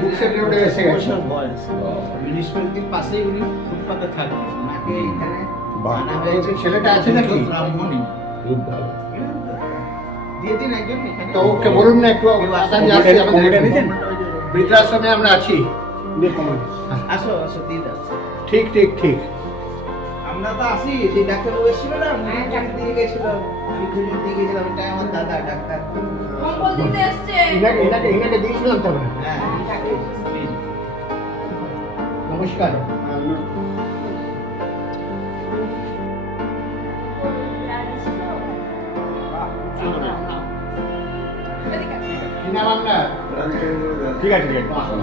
বুক সেন্টারে উঠে এসে গেছে। মিউনিসিপ্যালিটির পাশেই উনি ফুটপাতে থাকেন, ওনাকে এখানে আনা হয়েছে। ছেলেটা আছে নাকি? ব্রাহ্মণী খুব ভালো। দিয়ে দিন একজন এখানে। তো ওকে বলুন না একটু আমি আসছি, আমাদের বৃদ্ধাশ্রমে আমরা আছি। আসো আসো দিয়ে দাও। ঠিক ঠিক ঠিক। আমরা তো আসি, সেই ডাক্তারবাবু এসেছিল না, মুড়ি টুড়ি দিয়ে গেছিল, আমি খুঁজে দিয়ে গেছিলাম, এটাই আমার দাদা ডাক্তার। কম্বল দিতে এসছে। এনাকে দিয়েছিলাম তো আমরা। হ্যাঁ দিন। নমস্কার। কি নাম আপনার? ঠিক আছে, ঠিক আছে।